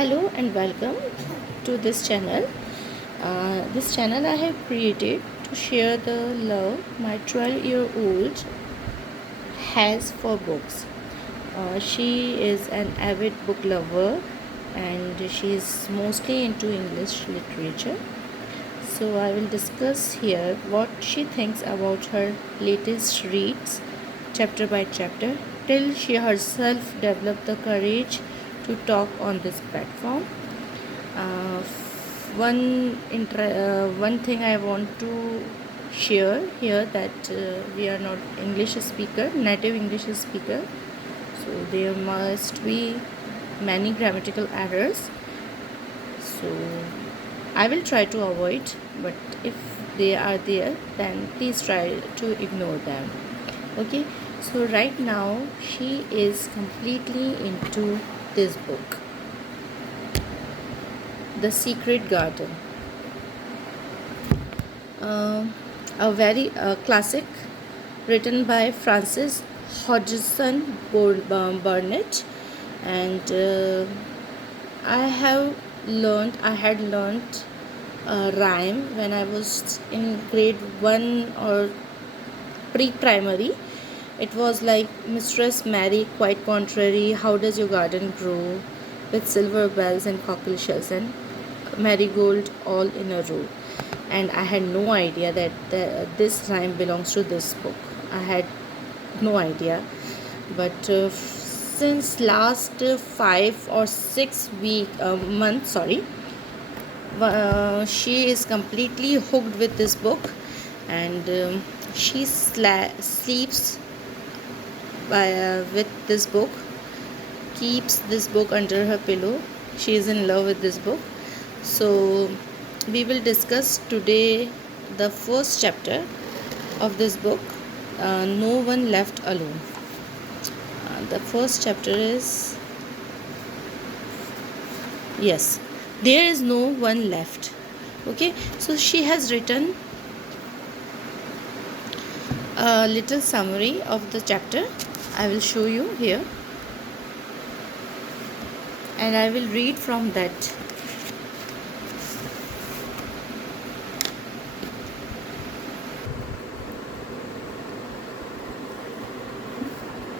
Hello and welcome to this channel. This channel I have created to share the love my 12-year-old has for books. She is an avid book lover and she is mostly into English literature. So I will discuss here what she thinks about her latest reads, chapter by chapter, till she herself developed the courage to talk on this platform. uh, one thing I want to share here that we are not native English speaker, so there must be many grammatical errors. So I will try to avoid, but if they are there, then please try to ignore them. Okay, so right now she is completely into this book, The Secret Garden. uh, a very classic written by Francis Hodgson Burnett, and I had learned rhyme when I was in grade 1 or pre-primary. It was like, Mistress Mary, quite contrary, how does your garden grow, with silver bells and cockle shells and marigold all in a row. And I had no idea that this rhyme belongs to this book. I had no idea, but since last 5 or 6 months, sorry, she is completely hooked with this book, and she sleeps with this book, keeps this book under her pillow. She is in love with this book. So we will discuss today the first chapter of this book, No One Left Alone. The first chapter is, yes, there is no one left. Okay, so she has written a little summary of the chapter. I will show you here, and I will read from that.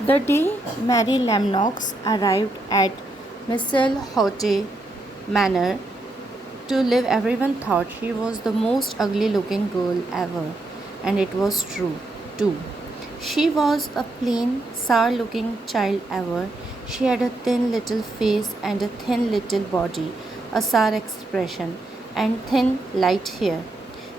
The day Mary Lamnox arrived at Misselhote Manor to live, everyone thought she was the most ugly looking girl ever, and it was true, too. She was a plain, sour looking child ever. She had a thin little face and a thin little body, a sour expression, and thin light hair.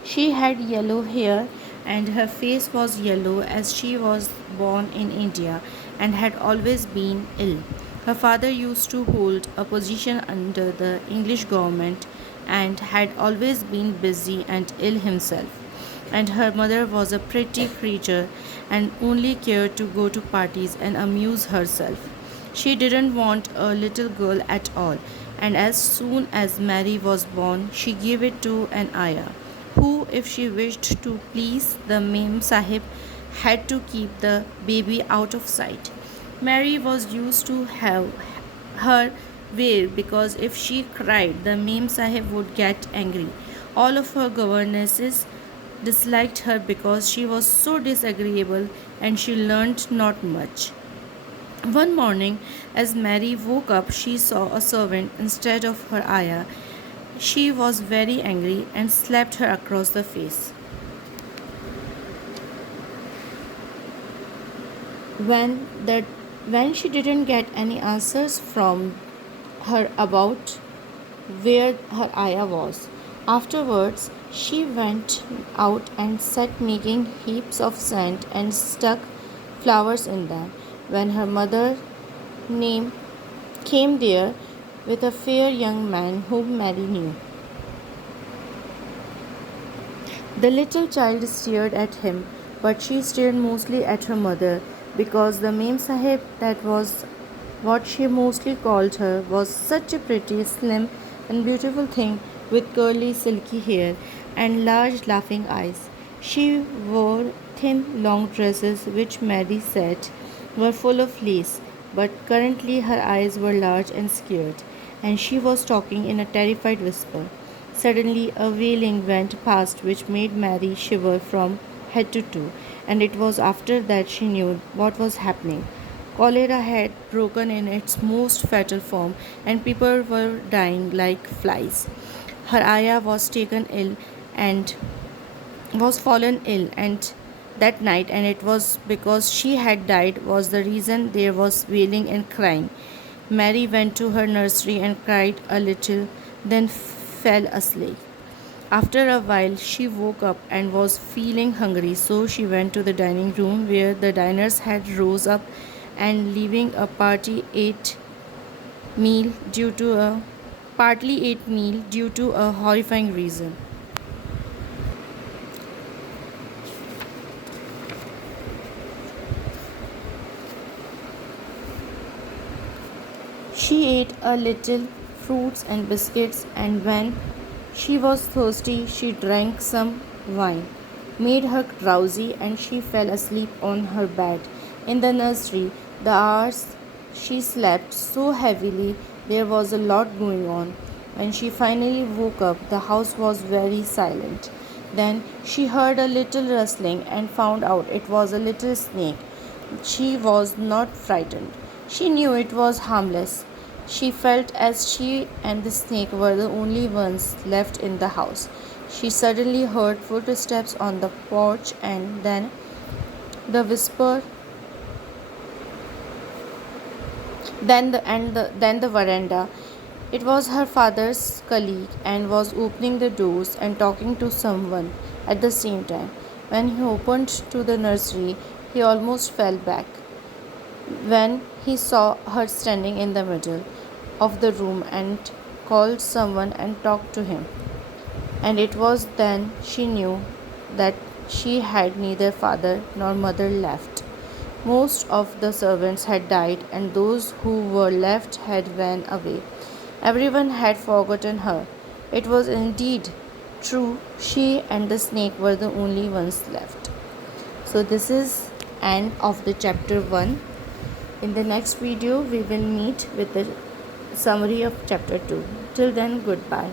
She had yellow hair, and her face was yellow as she was born in India and had always been ill. Her father used to hold a position under the English government and had always been busy and ill himself. And her mother was a pretty creature and only cared to go to parties and amuse herself. She didn't want a little girl at all, and as soon as Mary was born, she gave it to an ayah, who, if she wished to please the Mem Sahib, had to keep the baby out of sight. Mary was used to have her way because if she cried, the Mem Sahib would get angry. All of her governesses disliked her because she was so disagreeable and she learned not much. One morning, as Mary woke up, she saw a servant instead of her ayah. She was very angry and slapped her across the face. When that when she didn't get any answers from her about where her ayah was. Afterwards, she went out and sat making heaps of sand and stuck flowers in them. When her mother name came there with a fair young man whom Mary knew. The little child stared at him, but she stared mostly at her mother, because the Mem Sahib, that was what she mostly called her, was such a pretty, slim, and beautiful thing with curly, silky hair and large, laughing eyes. She wore thin, long dresses which Mary said were full of lace, but currently her eyes were large and scared, and she was talking in a terrified whisper. Suddenly, a wailing went past which made Mary shiver from head to toe, and it was after that she knew what was happening. Cholera had broken in its most fatal form, and people were dying like flies. Her ayah was taken ill and was fallen ill and that night, and it was because she had died was the reason there was wailing and crying. Mary went to her nursery and cried a little, then fell asleep. After a while she woke up and was feeling hungry, so she went to the dining room where the diners had rose up and leaving a meal due to a partly ate meal due to a horrifying reason. She ate a little fruits and biscuits, and when she was thirsty, she drank some wine. Made her drowsy, and she fell asleep on her bed. In the nursery, the hours she slept so heavily, there was a lot going on. When she finally woke up, the house was very silent. Then she heard a little rustling and found out it was a little snake. She was not frightened. She knew it was harmless. She felt as she and the snake were the only ones left in the house. She suddenly heard footsteps on the porch and the whisper then the veranda. It was her father's colleague and was opening the doors and talking to someone at the same time. When he opened to the nursery, he almost fell back when he saw her standing in the middle of the room and called someone and talked to him. And it was then she knew that she had neither father nor mother left. Most of the servants had died, and those who were left had run away. Everyone had forgotten her. It was indeed true, she and the snake were the only ones left. So this is end of the chapter 1. In the next video we will meet with the summary of chapter 2. Till then, goodbye.